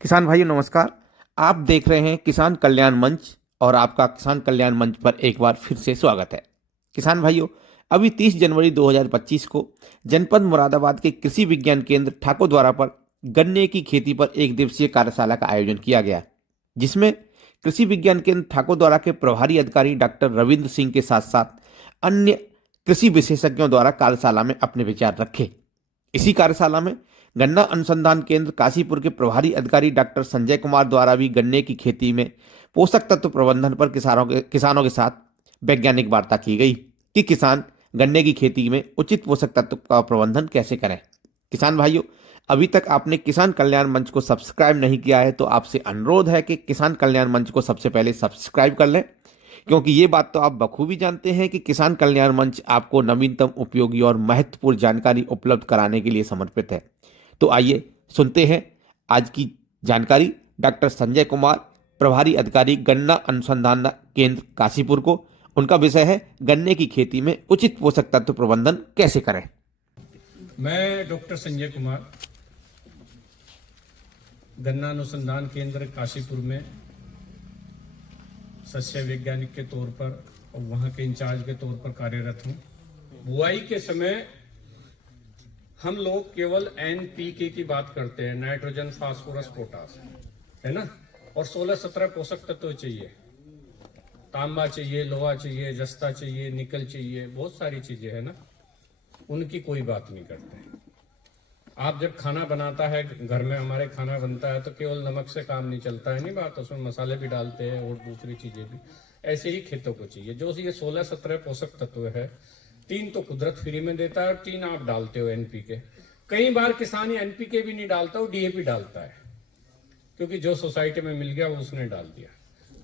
किसान भाइयों नमस्कार। आप देख रहे हैं किसान कल्याण मंच और आपका किसान कल्याण मंच पर एक बार फिर से स्वागत है। किसान भाइयों, अभी 30 जनवरी 2025 को जनपद मुरादाबाद के कृषि विज्ञान केंद्र ठाकुर द्वारा पर गन्ने की खेती पर एक दिवसीय कार्यशाला का आयोजन किया गया, जिसमें कृषि विज्ञान केंद्र ठाकुर द्वारा के प्रभारी अधिकारी डॉक्टर रविंद्र सिंह के साथ साथ अन्य कृषि विशेषज्ञों द्वारा कार्यशाला में अपने विचार रखे। इसी कार्यशाला में गन्ना अनुसंधान केंद्र काशीपुर के प्रभारी अधिकारी डॉक्टर संजय कुमार द्वारा भी गन्ने की खेती में पोषक तत्व प्रबंधन पर किसानों के साथ वैज्ञानिक वार्ता की गई कि किसान गन्ने की खेती में उचित पोषक तत्व का प्रबंधन कैसे करें। किसान भाइयों, अभी तक आपने किसान कल्याण मंच को सब्सक्राइब नहीं किया है तो आपसे अनुरोध है कि किसान कल्याण मंच को सबसे पहले सब्सक्राइब कर लें, क्योंकि ये बात तो आप बखूबी जानते हैं कि किसान कल्याण मंच आपको नवीनतम, उपयोगी और महत्वपूर्ण जानकारी उपलब्ध कराने के लिए समर्पित है। तो आइए सुनते हैं आज की जानकारी डॉक्टर संजय कुमार, प्रभारी अधिकारी गन्ना अनुसंधान केंद्र काशीपुर को। उनका विषय है गन्ने की खेती में उचित पोषक तत्व प्रबंधन कैसे करें। मैं डॉक्टर संजय कुमार, गन्ना अनुसंधान केंद्र काशीपुर में सस्य वैज्ञानिक के तौर पर और वहाँ के इंचार्ज के तौर पर कार्यरत हूँ। बुआई के समय हम लोग केवल एनपीके की बात करते हैं, नाइट्रोजन, फास्फोरस, पोटास, है ना, और 16-17 पोषक तत्व चाहिए। तांबा चाहिए, लोहा चाहिए, जस्ता चाहिए, निकल चाहिए, बहुत सारी चीजें है ना, उनकी कोई बात नहीं करते। आप जब खाना बनाता है, घर में हमारे खाना बनता है तो केवल नमक से काम नहीं चलता है, नहीं बात, उसमें मसाले भी डालते हैं और दूसरी चीजें भी। ऐसे ही खेतों को चाहिए। जो ये 16-17 पोषक तत्व है, 3 तो कुदरत फ्री में देता है और 3 आप डालते हो एनपीके। कई बार किसान ये एनपीके भी नहीं डालता, वो डीएपी डालता है, क्योंकि जो सोसाइटी में मिल गया वो उसने डाल दिया।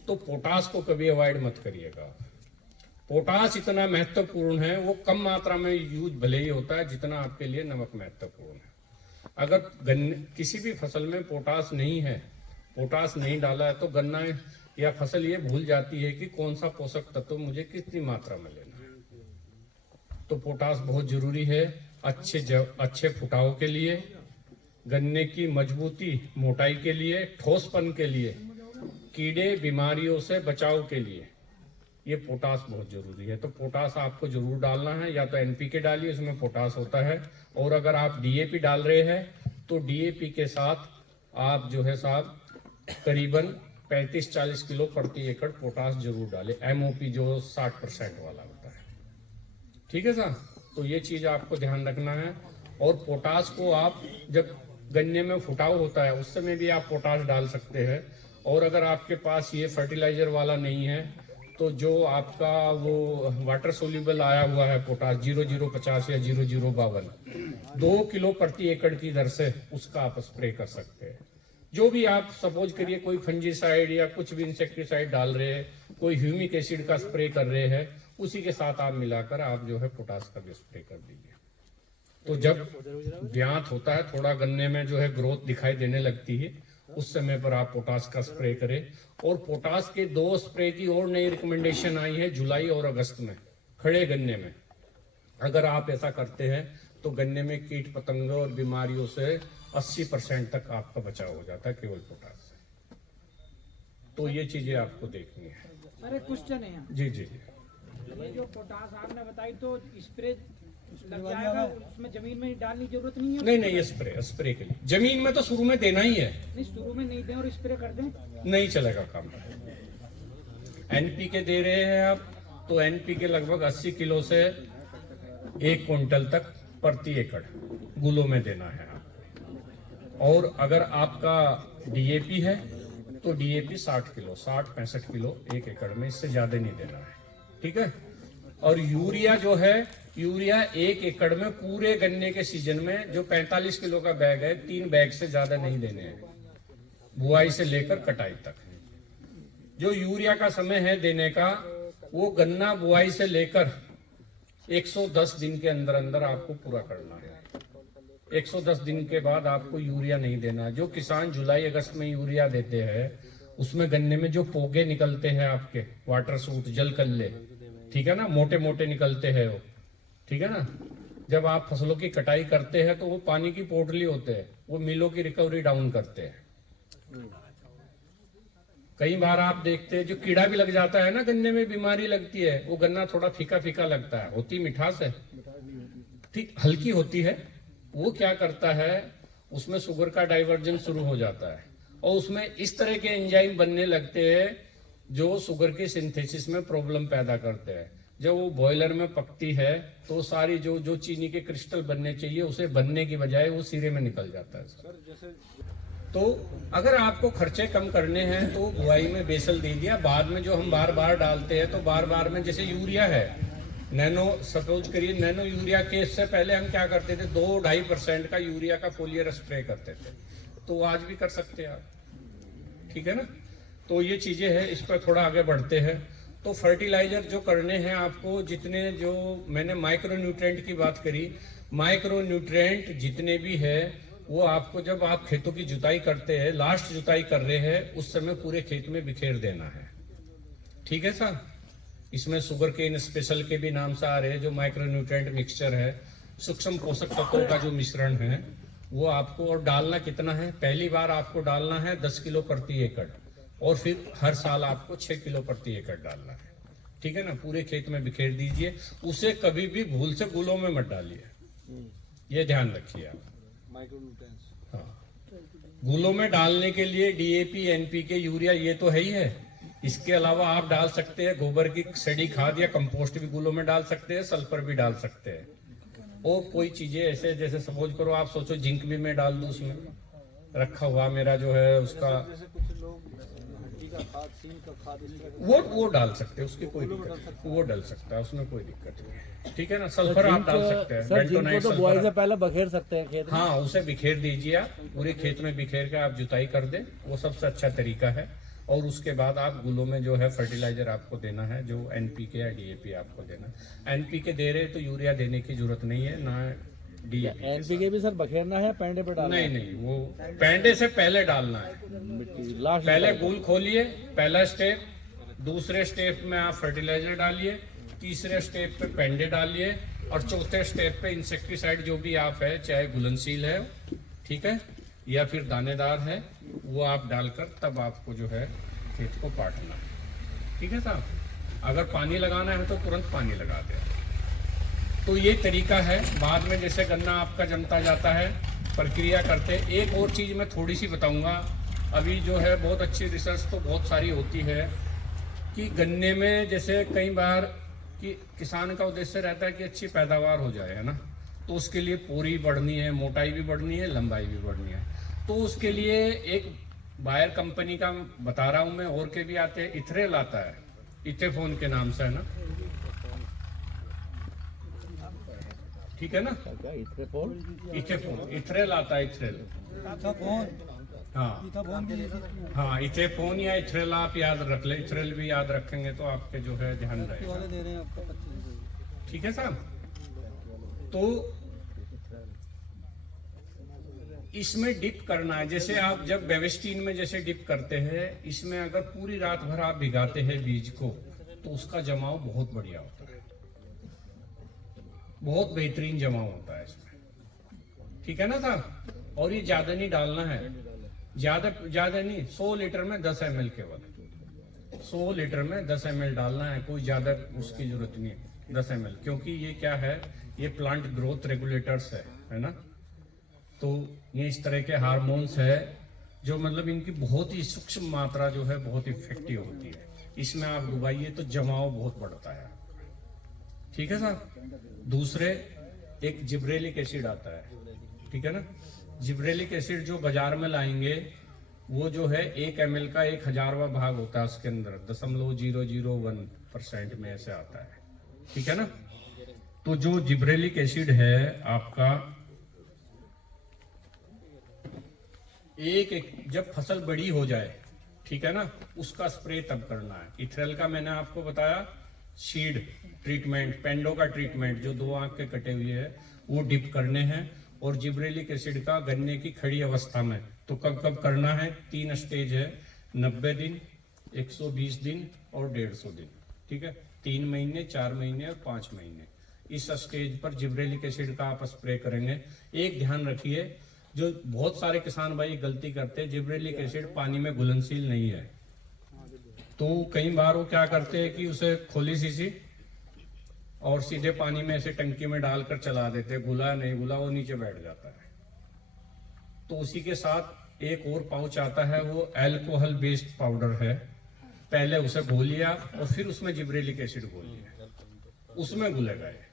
तो पोटास को कभी अवॉइड मत करिएगा। पोटास इतना महत्वपूर्ण है, वो कम मात्रा में यूज भले ही होता है जितना आपके लिए नमक महत्वपूर्ण है। अगर किसी भी फसल में पोटास नहीं है, पोटास नहीं डाला है, तो गन्ना या फसल ये भूल जाती है कि कौन सा पोषक तत्व मुझे कितनी मात्रा में लेना है। तो पोटास बहुत जरूरी है अच्छे फुटाव के लिए, गन्ने की मजबूती मोटाई के लिए, ठोसपन के लिए, कीड़े बीमारियों से बचाव के लिए ये पोटास बहुत जरूरी है। तो पोटास आपको जरूर डालना है, या तो एनपीके डालिए, उसमें पोटास होता है, और अगर आप डीएपी डाल रहे हैं तो डीएपी के साथ आप जो है साहब करीबन 35-40 किलो प्रति एकड़ पोटास जरूर डालें। एमओपी जो 60% वाला होता है, ठीक है साहब। तो ये चीज आपको ध्यान रखना है। और पोटास को आप जब गन्ने में फुटाव होता है उस समय भी आप पोटास डाल सकते हैं। और अगर आपके पास ये फर्टिलाइजर वाला नहीं है तो जो आपका वो वाटर सोल्यूबल आया हुआ है पोटास 0050 या 0052, 2 किलो प्रति एकड़ की दर से उसका आप स्प्रे कर सकते हैं। जो भी आप सपोज करिए कोई फंजीसाइड या कुछ भी इंसेक्टिसाइड डाल रहे हैं, कोई ह्यूमिक एसिड का स्प्रे कर रहे हैं, उसी के साथ आप मिलाकर आप जो है पोटास का भी स्प्रे कर दीजिए। तो जब ब्यात होता है, थोड़ा गन्ने में जो है ग्रोथ दिखाई देने लगती है, उस समय पर आप पोटास का स्प्रे करें। और पोटास के 2 स्प्रे की और नई रिकमेंडेशन आई है जुलाई और अगस्त में खड़े गन्ने में। अगर आप ऐसा करते हैं तो गन्ने में कीट पतंगों और बीमारियों से 80% तक आपका बचाव हो जाता है केवल पोटास से। तो ये चीजें आपको देखनी है। अरे क्वेश्चन है यहाँ। जी जी जी। ये जो पोटास आपने बताई तो स्प्रे लग जाएगा, उसमें जमीन में डालने की जरूरत नहीं है? नहीं, ये स्प्रे के लिए जमीन में तो शुरू में देना ही है। नहीं, शुरू में नहीं दें और स्प्रे कर दें, नहीं चलेगा काम। एनपीके दे रहे हैं आप तो एनपीके लगभग 80 किलो से 1 क्विंटल तक प्रति एकड़ गुलों में देना है आपको। और अगर आपका डीएपी है तो डीएपी 60 किलो, 60-65 किलो 1 एकड़ में, इससे ज्यादा नहीं देना है, ठीक है। और यूरिया जो है, यूरिया 1 एकड़ में पूरे गन्ने के सीजन में जो 45 किलो का बैग है, 3 बैग से ज्यादा नहीं देने हैं, बुआई से लेकर कटाई तक। जो यूरिया का समय है देने का, वो गन्ना बुआई से लेकर 110 दिन के अंदर अंदर आपको पूरा करना है। 110 दिन के बाद आपको यूरिया नहीं देना। जो किसान जुलाई अगस्त में यूरिया देते हैं उसमें गन्ने में जो पोगे निकलते हैं आपके, वाटर सूट, जल कल्ले, ठीक है ना, मोटे मोटे निकलते हैं वो, ठीक है ना। जब आप फसलों की कटाई करते हैं तो वो पानी की पोटली होते हैं, वो मिलों की रिकवरी डाउन करते हैं। कई बार आप देखते हैं जो कीड़ा भी लग जाता है ना, गन्ने में बीमारी लगती है, वो गन्ना थोड़ा फीका फीका लगता है, होती मिठास है, ठीक हल्की होती है। वो क्या करता है, उसमें शुगर का डाइवर्जन शुरू हो जाता है और उसमें इस तरह के एंजाइम बनने लगते हैं जो शुगर की सिंथेसिस में प्रॉब्लम पैदा करते हैं। जब वो बॉयलर में पकती है तो सारी जो जो चीनी के क्रिस्टल बनने चाहिए उसे बनने की बजाय वो सिरे में निकल जाता है सर। तो अगर आपको खर्चे कम करने हैं तो बुआई में बेसल दे दिया, बाद में जो हम बार बार डालते हैं तो बार बार में जैसे यूरिया है, नैनो सपोज करिए नैनो यूरिया के इससे पहले हम क्या करते थे, 2-2.5% का यूरिया का फोलियर स्प्रे करते थे, तो आज भी कर सकते हैं आप, ठीक है ना। तो ये चीजें हैं, इस पर थोड़ा आगे बढ़ते हैं। तो फर्टिलाइजर जो करने हैं आपको, जितने जो मैंने माइक्रो न्यूट्रिएंट की बात करी, माइक्रो न्यूट्रिएंट जितने भी है वो आपको जब आप खेतों की जुताई करते हैं, लास्ट जुताई कर रहे हैं, उस समय पूरे खेत में बिखेर देना है, ठीक है साहब। इसमें शुगर केन स्पेशल के भी नाम से आ रहे हैं, जो माइक्रो न्यूट्रिएंट मिक्सचर है, सूक्ष्म पोषक तत्वों का जो मिश्रण है वो आपको, और डालना कितना है, पहली बार आपको डालना है 10 किलो प्रति एकड़ और फिर हर साल आपको 6 किलो प्रति एकड़ डालना है, ठीक है ना। पूरे खेत में बिखेर दीजिए, उसे कभी भी भूल से गुलों में मत डालिए, ये ध्यान रखिए आप। हाँ, गुलों में डालने के लिए डीएपी, एनपीके, यूरिया ये तो है ही है। इसके अलावा आप डाल सकते हैं गोबर की सड़ी खाद या कंपोस्ट भी गुलों में डाल सकते हैं, सल्फर भी डाल सकते हैं। और कोई चीजें ऐसे, जैसे सपोज करो आप सोचो जिंक भी मैं डाल दूं, उसमें रखा हुआ मेरा जो है उसका, वो डाल सकते हैं, उसकी कोई दिक्कत नहीं, वो डाल सकता है, उसमें कोई दिक्कत नहीं है, ठीक है ना। सल्फर आप डाल सकते हैं, बेंटोनाइट तो बुआई से पहले बखेर सकते हैं खेत में। हाँ, उसे बिखेर दीजिए आप, पूरे खेत में बिखेर के आप जुताई कर दें, वो सबसे अच्छा तरीका है। और उसके बाद आप गुलों में जो है फर्टिलाइजर आपको देना है, जो एनपीके या डीएपी आपको देना है। एनपीके दे रहे तो यूरिया देने की जरूरत नहीं है ना, डीएपी। एनपीके भी सर बखेरना है, पेंडे पे डालना है? नहीं, वो पेंडे से पहले डालना है। लास्ट पहले गुल खोलिए, पहला स्टेप, दूसरे स्टेप में आप फर्टिलाइजर डालिए, तीसरे स्टेप पे पेंडे डालिए और चौथे स्टेप पे इंसेक्टिसाइड जो भी आप है, चाहे घुलनशील है, ठीक है, या फिर दानेदार है, वो आप डालकर तब आपको जो है खेत को पाटना है, ठीक है साहब। अगर पानी लगाना है तो तुरंत पानी लगा दें। तो ये तरीका है। बाद में जैसे गन्ना आपका जमता जाता है, प्रक्रिया करते। एक और चीज़ मैं थोड़ी सी बताऊंगा, अभी जो है बहुत अच्छी रिसर्च तो बहुत सारी होती है कि गन्ने में जैसे कई बार कि किसान का उद्देश्य रहता है कि अच्छी पैदावार हो जाए, है ना, तो उसके लिए पोरी बढ़नी है, मोटाई भी बढ़नी है, लंबाई भी बढ़नी है। तो उसके लिए एक बायर कंपनी का बता रहा हूं मैं, और के भी आते हैं, इथरेल आता है, इथेफोन के नाम से, है ना, ठीक है ना, इथेफोन, इथरेल आता है, इथरेल, हाँ, इथेफोन या इथरेल आप याद रख ले, इथरेल भी याद रखेंगे तो आपके जो है ध्यान रहेगा, ठीक है साहब। तो इसमें डिप करना है, जैसे आप जब बेविस्टीन में जैसे डिप करते हैं, इसमें अगर पूरी रात भर आप भिगाते हैं बीज को तो उसका जमाव बहुत बढ़िया होता है, बहुत बेहतरीन जमाव होता है इसमें, ठीक है ना साहब। और ये ज्यादा नहीं डालना है, ज्यादा नहीं, 100 लीटर में 10 ml केवल, 100 लीटर में 10 ml डालना है, कोई ज्यादा उसकी जरूरत नहीं है, 10 ml, क्योंकि ये क्या है, ये प्लांट ग्रोथ रेगुलेटर्स है ना। तो ये इस तरह के हार्मोन्स है जो मतलब इनकी बहुत ही सूक्ष्म मात्रा जो है बहुत इफेक्टिव होती है, इसमें आप डुबाइए तो जमाव बहुत बढ़ता है, ठीक है साहब। दूसरे एक जिब्रेलिक एसिड आता है, ठीक है ना, जिब्रेलिक एसिड जो बाजार में लाएंगे वो जो है 1 ml का 1000वां भाग होता है, उसके अंदर 0.001% में ऐसे आता है, ठीक है ना। तो जो जिब्रेलिक एसिड है आपका एक जब फसल बड़ी हो जाए, ठीक है ना, उसका स्प्रे तब करना है। इथरेल का मैंने आपको बताया, सीड ट्रीटमेंट, पेंडो का ट्रीटमेंट जो 2 आंख के कटे हुए है वो डिप करने हैं, और जिब्रेलिक एसिड का गन्ने की खड़ी अवस्था में तो कब कब करना है, 3 स्टेज है, 90 दिन, 120 दिन और 150 दिन, ठीक है, 3 महीने, 4 महीने और 5 महीने। इस स्टेज पर जिब्रेलिक एसिड का आप स्प्रे करेंगे। एक ध्यान रखिए, जो बहुत सारे किसान भाई गलती करते हैं, जिब्रेलिक एसिड पानी में घुलनशील नहीं है, तो कई बार वो क्या करते हैं कि उसे खोली शीशी और सीधे पानी में ऐसे टंकी में डालकर चला देते हैं, घुला नहीं घुला वो नीचे बैठ जाता है। तो उसी के साथ एक और पाउच आता है, वो अल्कोहल बेस्ड पाउडर है, पहले उसे घोल लिया और फिर उसमें जिब्रेलिक एसिड घोल लिया, उसमें घुलेगा ये।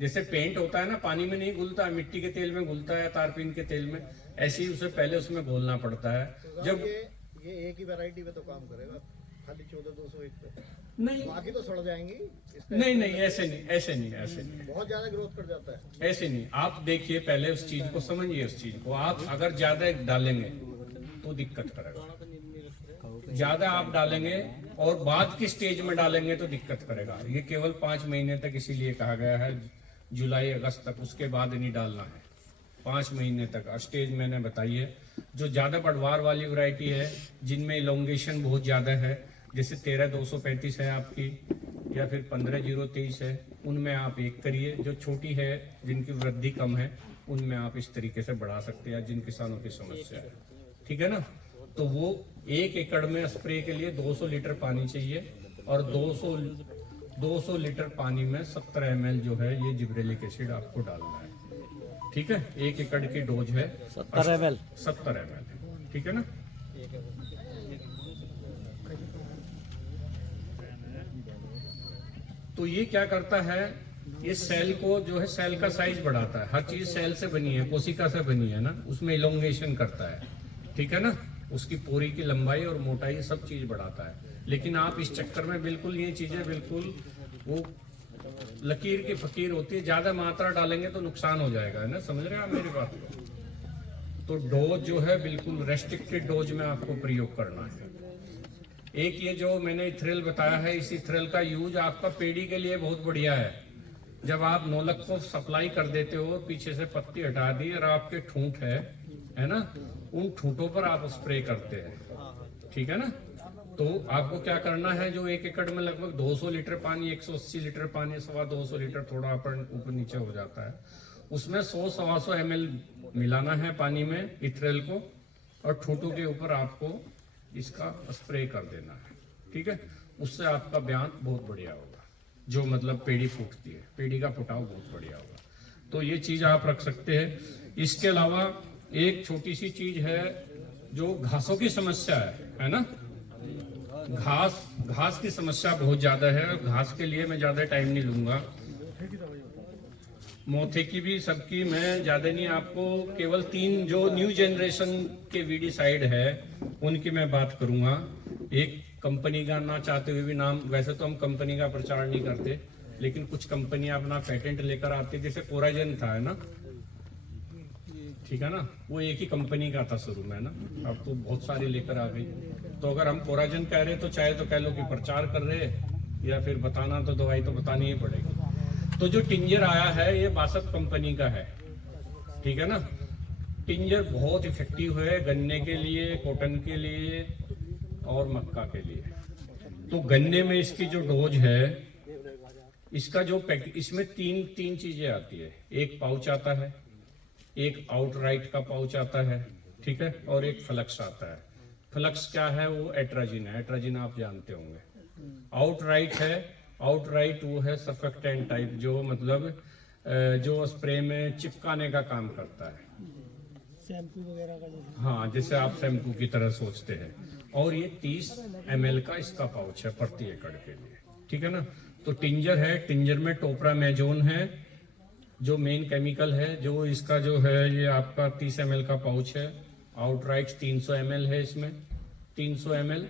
जैसे पेंट होता है ना, पानी में नहीं घुलता, मिट्टी के तेल में घुलता है, तारपीन के तेल में, ऐसे ही उसे पहले उसमें घोलना पड़ता है। जब ये एक ही वैरायटी पे तो काम करेगा, खाली 14,201 पे नहीं बाकी तो सड़ जाएंगी। नहीं नहीं, ऐसे नहीं, ऐसे नहीं, ऐसे नहीं, बहुत ज्यादा ग्रोथ कर जाता है। ऐसे नहीं। आप देखिए पहले उस चीज को समझिए, उस चीज को आप अगर ज्यादा डालेंगे तो दिक्कत करेगा, ज्यादा आप डालेंगे और बाद की स्टेज में डालेंगे तो दिक्कत करेगा। ये केवल 5 महीने तक इसीलिए कहा गया है, जुलाई अगस्त तक, उसके बाद नहीं डालना है। 5 महीने तक स्टेज मैंने बताई है। जो ज्यादा बढ़वार वाली वैरायटी है, जिनमें इलोंगेशन बहुत ज्यादा है, जैसे 13,235 है आपकी, या फिर 15,023 है, उनमें आप एक करिए। जो छोटी है, जिनकी वृद्धि कम है, उनमें आप इस तरीके से बढ़ा सकते हैं, जिन किसानों की समस्या है, ठीक है ना। तो वो 1 एकड़ में स्प्रे के लिए 200 लीटर पानी चाहिए, और 200 लीटर पानी में 70 ml जो है ये जिब्रेलिक एसिड आपको डालना है, ठीक है। 1 एकड़ की डोज है 70 ml। 70 ml, ठीक है ना। तो ये क्या करता है, ये सेल को जो है, सेल का साइज बढ़ाता है। हर चीज सेल से बनी है, कोशिका से बनी है ना, उसमें इलोंगेशन करता है, ठीक है ना। उसकी पोरी की लंबाई और मोटाई सब चीज बढ़ाता है। लेकिन आप इस चक्कर में बिल्कुल ये चीजें बिल्कुल वो लकीर की फकीर होती है, ज्यादा मात्रा डालेंगे तो नुकसान हो जाएगा, है ना, समझ रहे हैं आप मेरी बात को। तो डोज जो है बिल्कुल रेस्ट्रिक्टेड डोज में आपको प्रयोग करना है। एक ये जो मैंने इथ्रेल बताया है, इस इथ्रेल का यूज आपका पेड़ी के लिए बहुत बढ़िया है। जब आप नोलक को सप्लाई कर देते हो, पीछे से पत्ती हटा दी और आपके ठूंठ है ना, उन ठूंठों पर आप स्प्रे करते हैं, ठीक है ना। तो आपको क्या करना है, जो 1 एकड़ में लगभग 200 लीटर पानी, 180 लीटर पानी, 250 लीटर थोड़ा ऊपर नीचे हो जाता है, उसमें 100-125 ml मिलाना है पानी में इथ्रेल को, और ठूंठों के ऊपर आपको इसका स्प्रे कर देना है, ठीक है। उससे आपका बयान बहुत बढ़िया होगा, जो मतलब पेड़ी फूटती है, पेड़ी का फुटाव बहुत बढ़िया होगा। तो ये चीज आप रख सकते हैं। इसके अलावा एक छोटी सी चीज है, जो घासों की समस्या है ना, घास की समस्या बहुत ज्यादा है। घास के लिए मैं ज्यादा टाइम नहीं लूंगा, मोथे की भी सबकी मैं ज्यादा नहीं, आपको केवल 3 जो न्यू जनरेशन के वीडीसाइड है उनकी मैं बात करूंगा। एक कंपनी का ना चाहते हुए भी नाम, वैसे तो हम कंपनी का प्रचार नहीं करते, लेकिन कुछ कंपनियां अपना पेटेंट लेकर आती है, जैसे कोराजन था, है ना, ठीक है ना, वो एक ही कंपनी का था शुरू में ना, अब तो बहुत सारी लेकर आ गई। तो अगर हम कोराजन कह रहे तो चाहे तो कह लो कि प्रचार कर रहे, या फिर बताना तो दवाई तो बतानी ही पड़ेगी। तो जो टिंजर आया है ये बासत कंपनी का है, ठीक है ना। टिंजर बहुत इफेक्टिव है गन्ने के लिए, कॉटन के लिए और मक्का के लिए। तो गन्ने में इसकी जो डोज है, इसका जो इसमें तीन चीजें आती है। एक पाउच आता है, एक आउटराइट का पाउच आता है, ठीक है, और एक फ्लक्स आता है। फ्लक्स क्या है, वो एट्राजिन है, एट्राजिन आप जानते होंगे। आउटराइट है, आउटराइट वो है सर्फेक्टेंट टाइप, जो मतलब जो स्प्रे में चिपकाने का काम करता है, शैम्पू वगैरह का। हाँ, जैसे आप शैम्पू की तरह सोचते हैं। और ये 30 ml का इसका पाउच है प्रति एकड़ के लिए, ठीक है ना। तो टिंजर है, टिंजर में टोप्रामेजोन है जो मेन केमिकल है, जो इसका जो है ये आपका 30 ml का पाउच है। आउटराइट 300 ml है इसमें, 300 ml,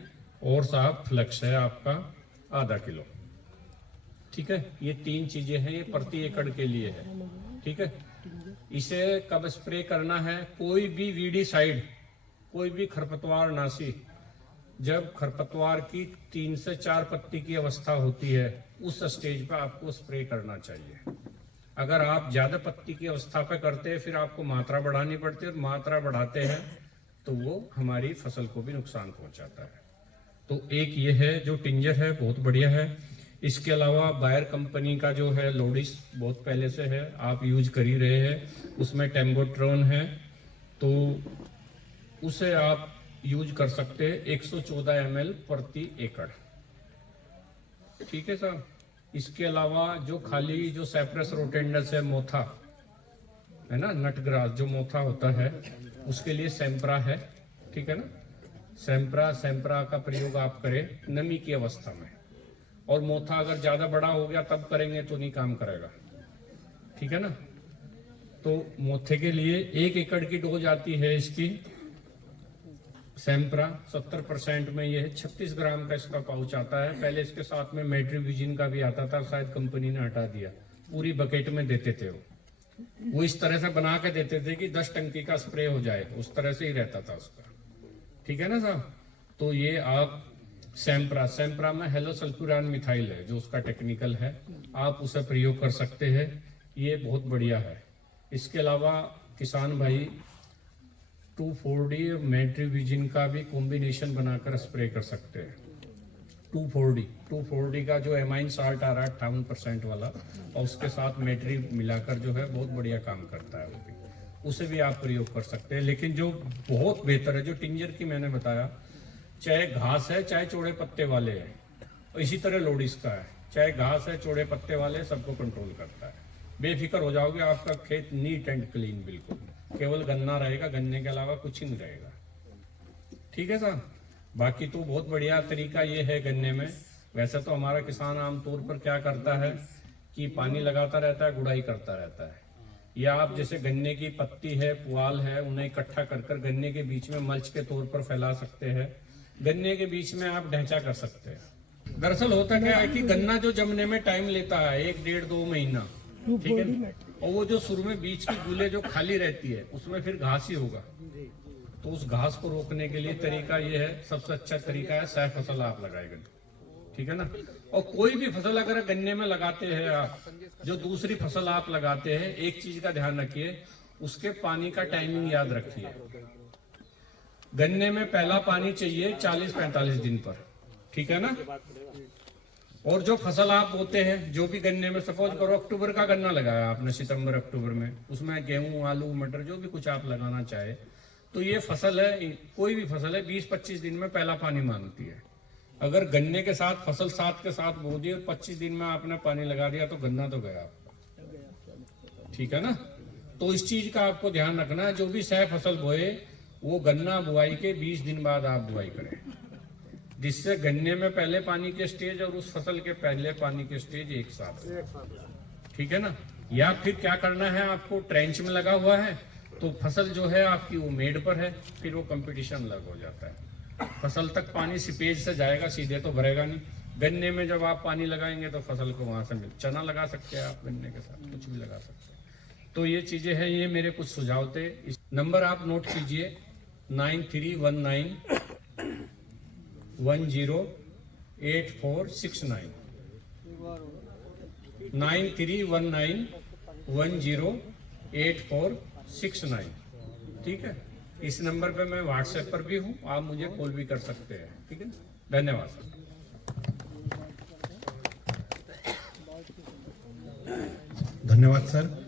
और साहब फ्लक्स है आपका आधा किलो, ठीक है। ये 3 चीजें हैं, ये प्रति एकड़ के लिए है, ठीक है। इसे कब स्प्रे करना है, कोई भी वीडीसाइड, कोई भी खरपतवार नाशी, जब खरपतवार की 3 से 4 पत्ती की अवस्था होती है, उस स्टेज पर आपको स्प्रे करना चाहिए। अगर आप ज्यादा पत्ती की अवस्था पे करते हैं, फिर आपको मात्रा बढ़ानी पड़ती है, और मात्रा बढ़ाते हैं तो वो हमारी फसल को भी नुकसान पहुंचाता है। तो एक ये है जो टिंजर है, बहुत बढ़िया है। इसके अलावा बायर कंपनी का जो है लोडिस बहुत पहले से है, आप यूज कर ही रहे हैं, उसमें टेम्बोट्रोन है। तो उसे आप यूज कर सकते हैं 114 ml प्रति एकड़। ठीक है सर। इसके अलावा जो खाली जो सैप्रस रोटेंडस है, मोथा है ना, नटग्रास जो मोथा होता है, उसके लिए सैम्प्रा है। ठीक है ना, सैम्प्रा का प्रयोग आप करें नमी की अवस्था में, और मोथा अगर ज्यादा बड़ा हो गया तब करेंगे तो नहीं काम करेगा। ठीक है ना। तो मोथे के लिए 1 एकड़ की डोज आती है इसकी सैम्प्रा 70% में, ये 36 ग्राम का इसका पाउच आता है। पहले इसके साथ में मेट्रीविजिन का भी आता था, शायद कंपनी ने हटा दिया। पूरी बकेट में देते थे वो इस तरह से बना के देते थे कि 10 टंकी का स्प्रे हो जाए, उस तरह से ही रहता था उसका। ठीक है ना साहब। तो ये आप सैम्प्रा में हेलोसल्फ्यूरान मिथाइल है जो उसका टेक्निकल है, आप उसे प्रयोग कर सकते हैं, ये बहुत बढ़िया है। इसके अलावा किसान भाई 2,4-D और मेट्रीविजिन का भी कॉम्बिनेशन बनाकर स्प्रे कर सकते हैं। 2,4-D का जो एमाइन साल्ट आ रहा है 58% वाला, और उसके साथ मेट्री मिलाकर जो है बहुत बढ़िया काम करता है वो भी, उसे भी आप प्रयोग कर सकते हैं। लेकिन जो बहुत बेहतर है, जो टिंजर की मैंने बताया, चाहे घास है चाहे चौड़े पत्ते वाले है, और इसी तरह लोडिस का है, चाहे घास है चौड़े पत्ते वाले, सबको कंट्रोल करता है। बेफिक्र हो जाओगे, आपका खेत नीट एंड क्लीन, बिल्कुल केवल गन्ना रहेगा, गन्ने के अलावा कुछ ही नहीं रहेगा। ठीक है साहब। बाकी तो बहुत बढ़िया तरीका ये है गन्ने में। वैसे तो हमारा किसान आमतौर पर क्या करता है कि पानी लगाता रहता है, गुड़ाई करता रहता है, या आप जैसे गन्ने की पत्ती है, पुआल है, उन्हें इकट्ठा कर कर गन्ने के बीच में मल्च के तौर पर फैला सकते हैं। गन्ने के बीच में आप ढैंचा कर सकते हैं। दरअसल होता क्या है कि गन्ना जो जमने में टाइम लेता है 1, 1.5, 2 महीना, ठीक है, और वो जो शुरू में बीच की गुले जो खाली रहती है उसमें फिर घास ही होगा। तो उस घास को रोकने के लिए तरीका ये है, सबसे अच्छा तरीका है सह फसल आप लगाएगा। ठीक है ना। और कोई भी फसल अगर गन्ने में लगाते हैं आप, जो दूसरी फसल आप लगाते हैं, एक चीज का ध्यान रखिए, उसके पानी का टाइमिंग याद रखिए। गन्ने में पहला पानी चाहिए 40-45 दिन पर। ठीक है ना। और जो फसल आप बोते हैं, जो भी गन्ने में, सपोज करो अक्टूबर का गन्ना लगाया आपने, सितंबर अक्टूबर में, उसमें गेहूं, आलू, मटर, जो भी कुछ आप लगाना चाहे, तो ये फसल है, कोई भी फसल है, 20-25 दिन में पहला पानी मांगती है। अगर गन्ने के साथ फसल साथ के साथ बो दी और 25 दिन में आपने पानी लगा दिया तो गन्ना तो गया आपका। ठीक है ना। तो इस चीज का आपको ध्यान रखना है, जो भी सह फसल बोए वो गन्ना बुआई के 20 दिन बाद आप बुआई करें, जिससे गन्ने में पहले पानी के स्टेज और उस फसल के पहले पानी के स्टेज एक साथ। ठीक है ना। या फिर क्या करना है आपको, ट्रेंच में लगा हुआ है तो फसल जो है आपकी वो मेड पर है, फिर वो कंपटीशन अलग हो जाता है। फसल तक पानी सीपेज से जाएगा, सीधे तो भरेगा नहीं। गन्ने में जब आप पानी लगाएंगे तो फसल को वहां से चना लगा सकते हैं आप, गन्ने के साथ कुछ भी लगा सकते हैं। तो ये चीजें हैं, ये मेरे कुछ सुझाव थे। इस नंबर आप नोट कीजिए 9319 108469 9319 108469। ठीक है। इस नंबर पे मैं व्हाट्सएप पर भी हूँ, आप मुझे कॉल भी कर सकते हैं। ठीक है। धन्यवाद सर। धन्यवाद सर।